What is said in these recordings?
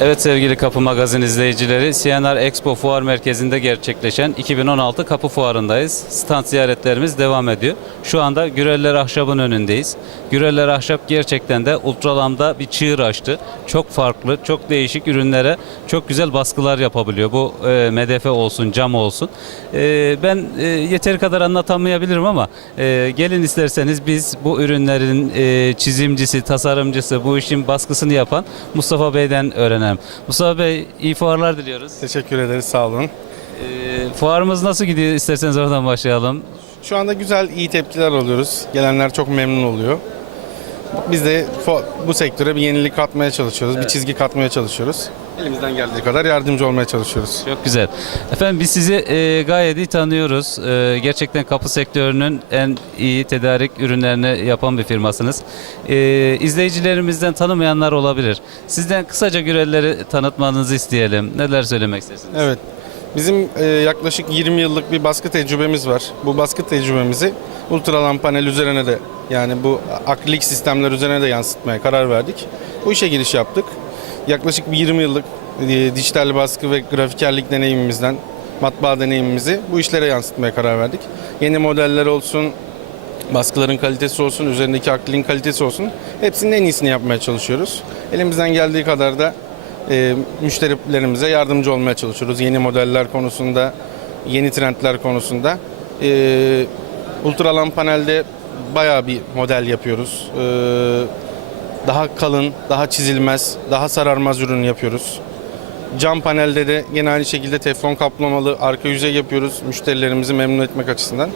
Evet sevgili Kapı Magazin izleyicileri, CNR Expo Fuar Merkezi'nde gerçekleşen 2016 Kapı Fuarı'ndayız. Stand ziyaretlerimiz devam ediyor. Şu anda Güreller Ahşap'ın önündeyiz. Güreller Ahşap gerçekten de ultralamda bir çığır açtı. Çok farklı, çok değişik ürünlere çok güzel baskılar yapabiliyor. Bu e, MDF olsun, cam olsun. E, ben e, yeteri kadar anlatamayabilirim ama e, gelin isterseniz biz bu ürünlerin e, çizimcisi, tasarımcısı, bu işin baskısını yapan Mustafa Bey'den öğrenelim. Mustafa Bey iyi fuarlar diliyoruz. Teşekkür ederiz, sağ olun. E, fuarımız nasıl gidiyor? İsterseniz oradan başlayalım. Şu anda güzel, iyi tepkiler alıyoruz. Gelenler çok memnun oluyor. Biz de bu sektöre bir yenilik katmaya çalışıyoruz, bir çizgi katmaya çalışıyoruz. Elimizden geldiği kadar yardımcı olmaya çalışıyoruz. Çok güzel. Efendim biz sizi e, gayet iyi tanıyoruz. E, gerçekten kapı sektörünün en iyi tedarik ürünlerini yapan bir firmasınız. E, izleyicilerimizden tanımayanlar olabilir. Sizden kısaca Gürelleri tanıtmanızı isteyelim. Neler söylemek istersiniz? Evet, bizim e, yaklaşık 20 yıllık bir baskı tecrübemiz var. Bu baskı tecrübemizi ultralan panel üzerine de yani bu akrilik sistemler üzerine de yansıtmaya karar verdik. Bu işe giriş yaptık. Yaklaşık bir 20 yıllık e, dijital baskı ve grafikerlik deneyimimizden matbaa deneyimimizi bu işlere yansıtmaya karar verdik. Yeni modeller olsun, baskıların kalitesi olsun, üzerindeki aklin kalitesi olsun. Hepsinin en iyisini yapmaya çalışıyoruz. Elimizden geldiği kadar da e, müşterilerimize yardımcı olmaya çalışıyoruz. Yeni modeller konusunda, yeni trendler konusunda. E, ultralan panelde bayağı bir model yapıyoruz. E, daha kalın, daha çizilmez, daha sararmaz ürün yapıyoruz. Cam panelde de yine aynı şekilde teflon kaplamalı arka yüzey yapıyoruz müşterilerimizi memnun etmek açısından.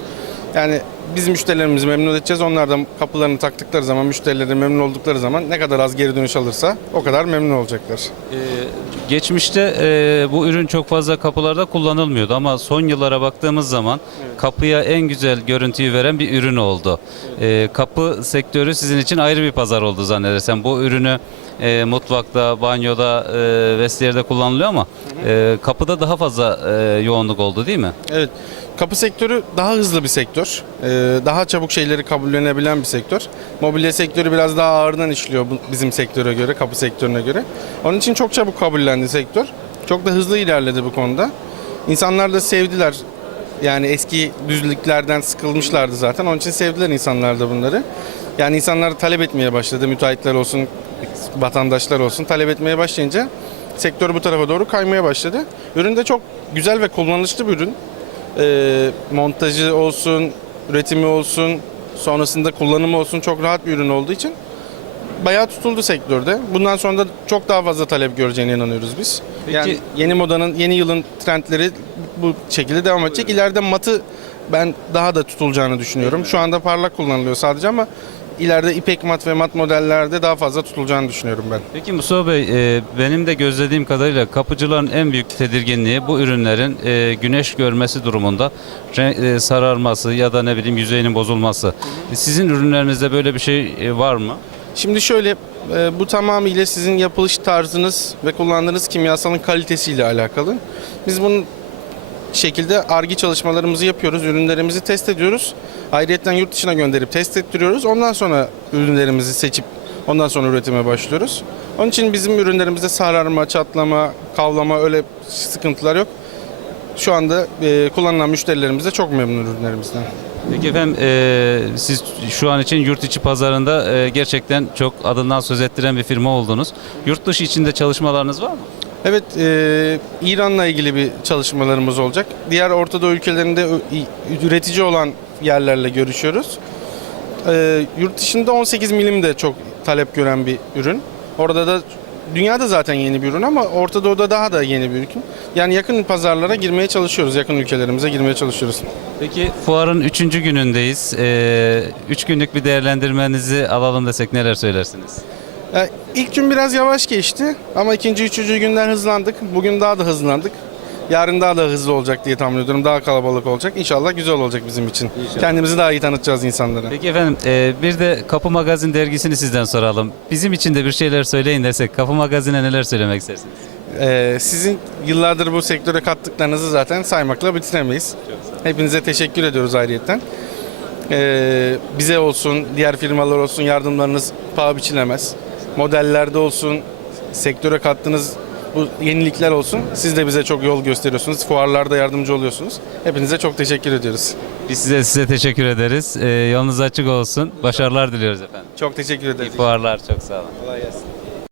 Yani biz müşterilerimizi memnun edeceğiz. Onlar da kapılarını taktıkları zaman, müşterileri memnun oldukları zaman ne kadar az geri dönüş alırsa o kadar memnun olacaklar. Ee, geçmişte e, bu ürün çok fazla kapılarda kullanılmıyordu ama son yıllara baktığımız zaman kapıya en güzel görüntüyü veren bir ürün oldu. Ee, kapı sektörü sizin için ayrı bir pazar oldu zannedersem. Bu ürünü e, mutfakta, banyoda, e, vestiyerde kullanılıyor ama e, kapıda daha fazla e, yoğunluk oldu değil mi? Evet. Kapı sektörü daha hızlı bir sektör. Ee, Daha çabuk şeyleri kabullenebilen bir sektör. Mobilya sektörü biraz daha ağırdan işliyor bizim sektöre göre, kapı sektörüne göre. Onun için çok çabuk kabullendi sektör. Çok da hızlı ilerledi bu konuda. İnsanlar da sevdiler. Yani eski düzlüklerden sıkılmışlardı zaten. Onun için sevdiler insanlar da bunları. Yani insanlar talep etmeye başladı. Müteahhitler olsun, vatandaşlar olsun talep etmeye başlayınca sektör bu tarafa doğru kaymaya başladı. Ürün de çok güzel ve kullanışlı bir ürün. Ee, montajı olsun, üretimi olsun, sonrasında kullanımı olsun çok rahat bir ürün olduğu için bayağı tutuldu sektörde. Bundan sonra da çok daha fazla talep göreceğine inanıyoruz biz. Peki- Yani yeni modanın, yeni yılın trendleri bu şekilde devam edecek. İleride matı ben daha da tutulacağını düşünüyorum. Şu anda parlak kullanılıyor sadece ama ileride ipek mat ve mat modellerde daha fazla tutulacağını düşünüyorum ben. Peki Mustafa Bey, e, benim de gözlediğim kadarıyla kapıcıların en büyük tedirginliği bu ürünlerin e, güneş görmesi durumunda e, sararması ya da ne bileyim yüzeyinin bozulması. Sizin ürünlerinizde böyle bir şey e, var mı? Şimdi şöyle e, bu tamamıyla sizin yapılış tarzınız ve kullandığınız kimyasalın kalitesiyle alakalı. Biz bunun şekilde argi çalışmalarımızı yapıyoruz, ürünlerimizi test ediyoruz. Ayrıyeten yurt dışına gönderip test ettiriyoruz. Ondan sonra ürünlerimizi seçip ondan sonra üretime başlıyoruz. Onun için bizim ürünlerimizde sararma, çatlama, kavlama öyle sıkıntılar yok. Şu anda e, kullanılan müşterilerimiz de çok memnun ürünlerimizden. Peki efendim e, siz şu an için yurt içi pazarında e, gerçekten çok adından söz ettiren bir firma oldunuz. Yurt dışı içinde çalışmalarınız var mı? Evet, e, İran'la ilgili bir çalışmalarımız olacak. Diğer Orta Doğu ülkelerinde üretici olan yerlerle görüşüyoruz. E, yurt dışında 18 milim de çok talep gören bir ürün. Orada da dünyada zaten yeni bir ürün ama Orta Doğu'da daha da yeni bir ürün. Yani yakın pazarlara girmeye çalışıyoruz, yakın ülkelerimize girmeye çalışıyoruz. Peki fuarın üçüncü günündeyiz. E, üç günlük bir değerlendirmenizi alalım desek neler söylersiniz? E, ilk gün biraz yavaş geçti ama ikinci, üçüncü günden hızlandık. Bugün daha da hızlandık. Yarın daha da hızlı olacak diye tahmin ediyorum. Daha kalabalık olacak. İnşallah güzel olacak bizim için. Kendimizi daha iyi tanıtacağız insanlara. Peki efendim e, bir de Kapı Magazin dergisini sizden soralım. Bizim için de bir şeyler söyleyin desek Kapı Magazin'e neler söylemek istersiniz? Ee, sizin yıllardır bu sektöre kattıklarınızı zaten saymakla bitiremeyiz. Hepinize teşekkür ediyoruz ayrıyetten. Ee, bize olsun, diğer firmalar olsun yardımlarınız paha biçilemez. Modellerde olsun, sektöre kattığınız bu yenilikler olsun. Siz de bize çok yol gösteriyorsunuz. Fuarlarda yardımcı oluyorsunuz. Hepinize çok teşekkür ediyoruz. Biz size size teşekkür ederiz. Ee, yolunuz açık olsun. Başarılar diliyoruz efendim. Çok teşekkür İyi ederiz. fuarlar çok sağ olun. Kolay gelsin.